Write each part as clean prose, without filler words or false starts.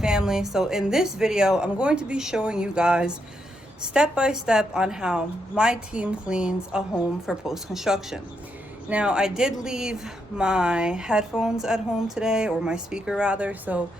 family. So in this video, I'm going to be showing you guys step by step on how my team cleans a home for post-construction. Now, I did leave my headphones at home today, or my speaker rather, so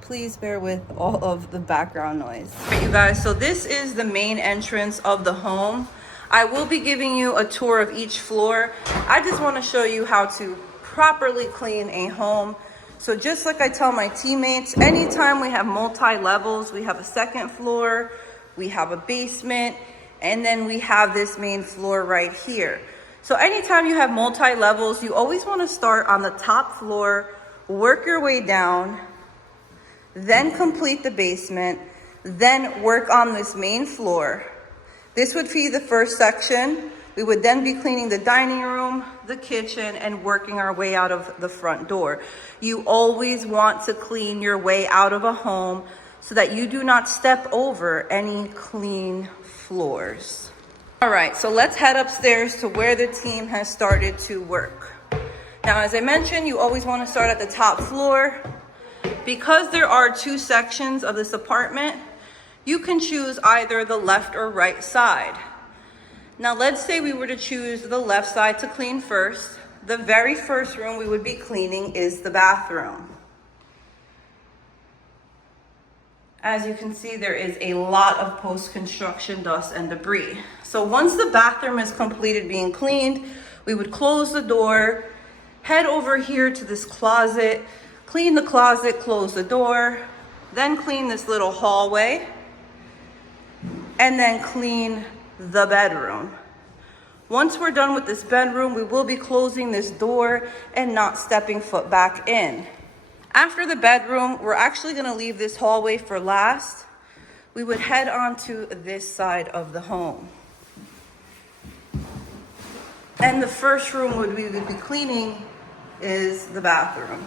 please bear with all of the background noise. All right, you guys, so this is the main entrance of the home. I will be giving you a tour of each floor. I just want to show you how to properly clean a home. So just like I tell my teammates, anytime we have multi-levels, we have a second floor, we have a basement, and then we have this main floor right here. So anytime you have multi-levels, you always want to start on the top floor, work your way down, then complete the basement, then work on this main floor. This would be the first section. We would then be cleaning the dining room, the kitchen, and working our way out of the front door. You always want to clean your way out of a home so that you do not step over any clean floors. All right, so let's head upstairs to where the team has started to work. Now, as I mentioned, you always want to start at the top floor. Because there are two sections of this apartment, you can choose either the left or right side. Now, let's say we were to choose the left side to clean first. The very first room we would be cleaning is the bathroom. As you can see, there is a lot of post-construction dust and debris. So once the bathroom is completed being cleaned, we would close the door, head over here to this closet, clean the closet, close the door, then clean this little hallway, and then clean the bedroom. Once we're done with this bedroom, we will be closing this door and not stepping foot back in. After the bedroom, we're actually going to leave this hallway for last. We would head on to this side of the home. And the first room we would be cleaning is the bathroom.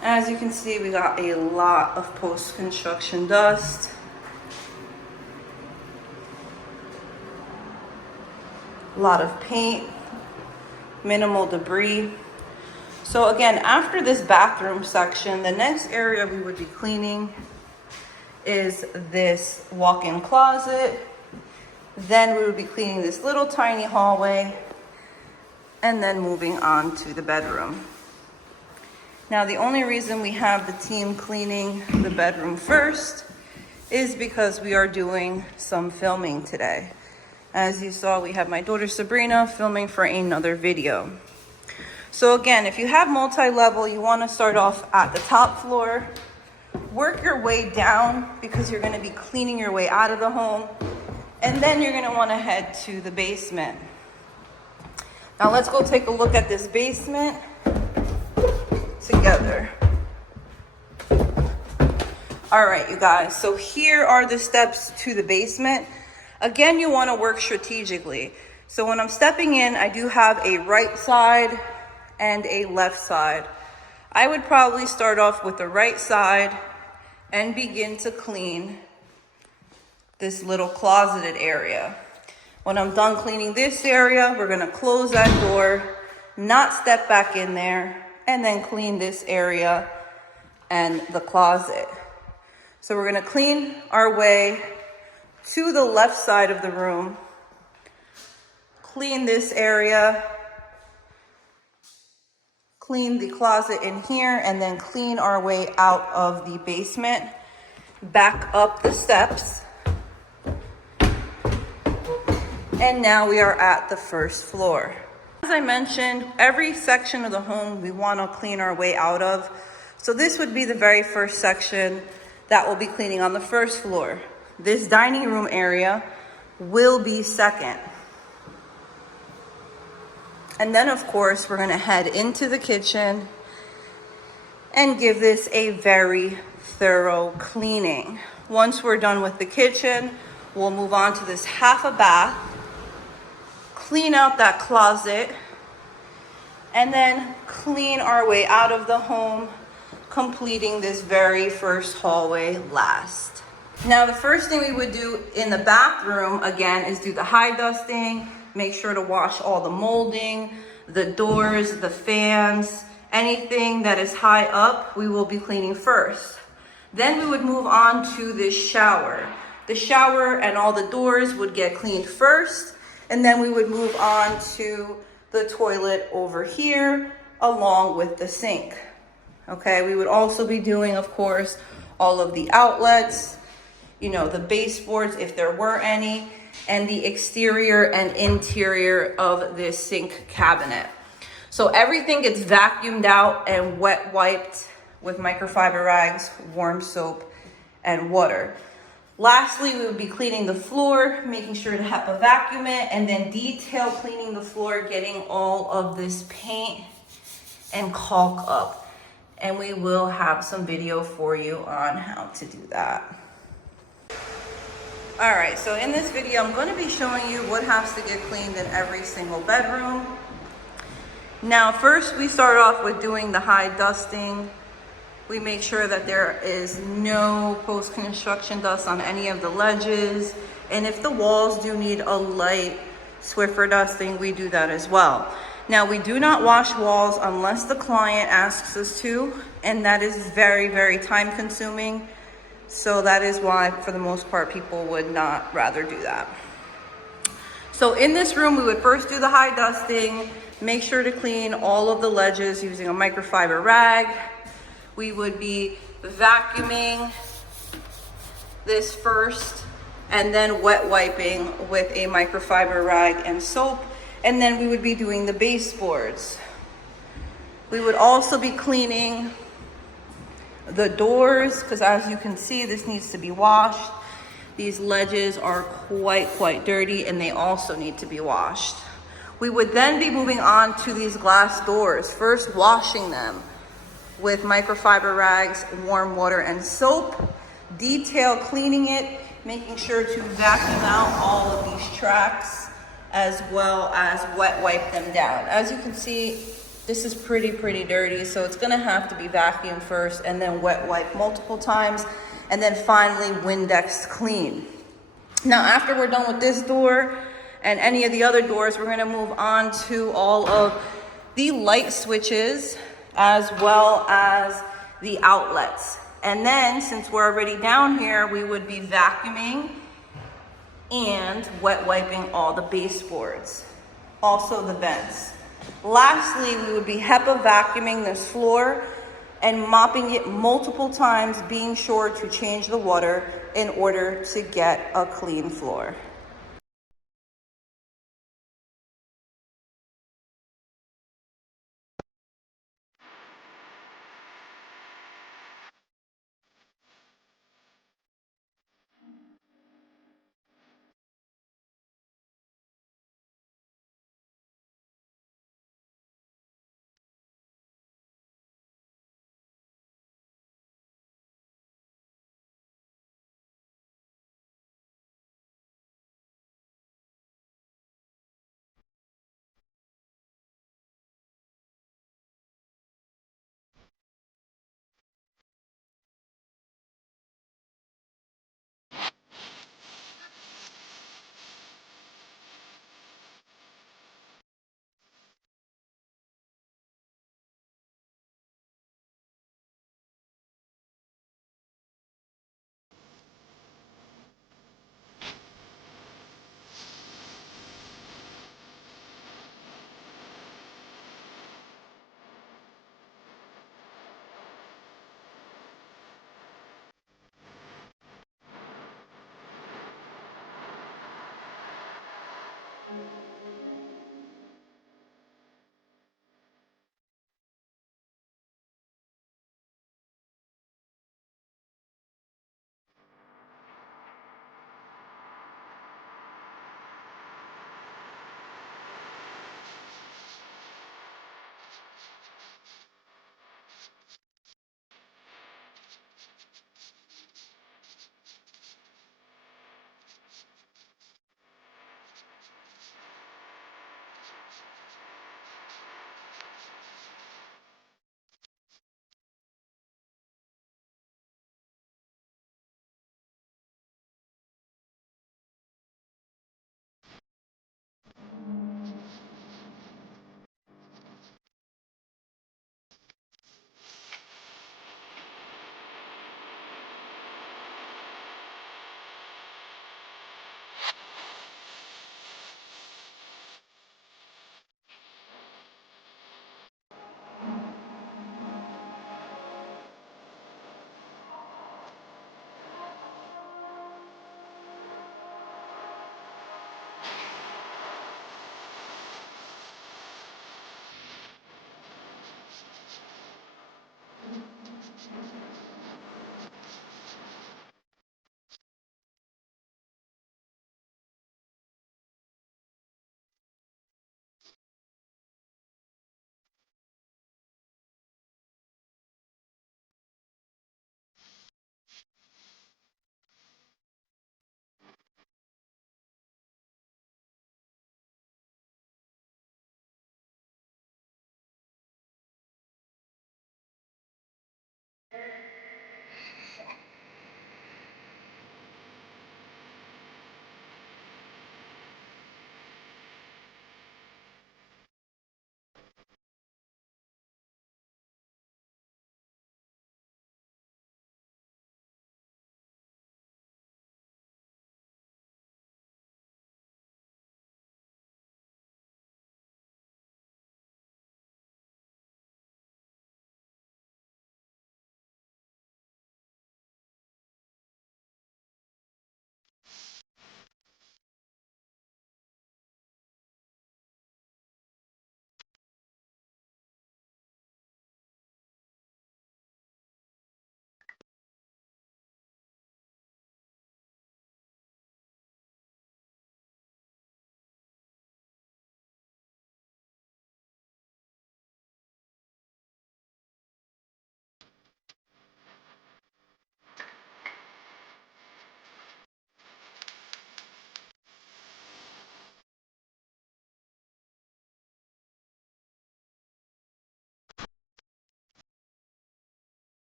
As you can see, we got a lot of post-construction dust. A lot of paint, minimal debris. So again, after this bathroom section, the next area we would be cleaning is this walk-in closet. Then we would be cleaning this little tiny hallway and then moving on to the bedroom. Now, the only reason we have the team cleaning the bedroom first is because we are doing some filming today. As you saw, we have my daughter Sabrina filming for another video. So again, if you have multi-level, you want to start off at the top floor, work your way down because you're going to be cleaning your way out of the home, and then you're going to want to head to the basement. Now let's go take a look at this basement together. All right, you guys, so here are the steps to the basement. Again, you want to work strategically. So when I'm stepping in, I do have a right side and a left side. I would probably start off with the right side and begin to clean this little closeted area. When I'm done cleaning this area, we're going to close that door, not step back in there, and then clean this area and the closet. So we're going to clean our way to the left side of the room, clean this area, clean the closet in here, and then clean our way out of the basement, back up the steps. And now we are at the first floor. As I mentioned, every section of the home we want to clean our way out of. So this would be the very first section that we'll be cleaning on the first floor. This dining room area will be second. And then, of course, we're going to head into the kitchen and give this a very thorough cleaning. Once we're done with the kitchen, we'll move on to this half a bath, clean out that closet, and then clean our way out of the home, completing this very first hallway last. Now, the first thing we would do in the bathroom, again, is do the high dusting, make sure to wash all the molding, the doors, the fans, Anything that is high up, we will be cleaning first. Then we would move on to this shower. The shower and all the doors would get cleaned first, and then we would move on to the toilet over here along with the sink. Okay, we would also be doing, of course, all of the outlets, you know, the baseboards if there were any, and the exterior and interior of this sink cabinet. So everything gets vacuumed out and wet wiped with microfiber rags, warm soap, and water. Lastly, we would be cleaning the floor, making sure to HEPA vacuum it, and then detail cleaning the floor, getting all of this paint and caulk up. And we will have some video for you on how to do that. All right, so in this video, I'm going to be showing you what has to get cleaned in every single bedroom. Now, first we start off with doing the high dusting. We make sure that there is no post-construction dust on any of the ledges. And if the walls do need a light Swiffer dusting, we do that as well. Now, we do not wash walls unless the client asks us to, and that is very, very time consuming. So that is why, for the most part, people would not rather do that. So in this room, we would first do the high dusting, make sure to clean all of the ledges using a microfiber rag. We would be vacuuming this first and then wet wiping with a microfiber rag and soap. And then we would be doing the baseboards. We would also be cleaning the doors, because as you can see, this needs to be washed. These ledges are quite dirty and they also need to be washed. We would then be moving on to these glass doors, first washing them with microfiber rags, warm water, and soap. Detail cleaning it, making sure to vacuum out all of these tracks, as well as wet wipe them down. As you can see, this is pretty dirty, so it's gonna have to be vacuumed first and then wet wipe multiple times, and then finally Windex clean. Now, after we're done with this door and any of the other doors, we're gonna move on to all of the light switches as well as the outlets. And then, since we're already down here, we would be vacuuming and wet wiping all the baseboards, also the vents. Lastly, we would be HEPA vacuuming this floor and mopping it multiple times, being sure to change the water in order to get a clean floor.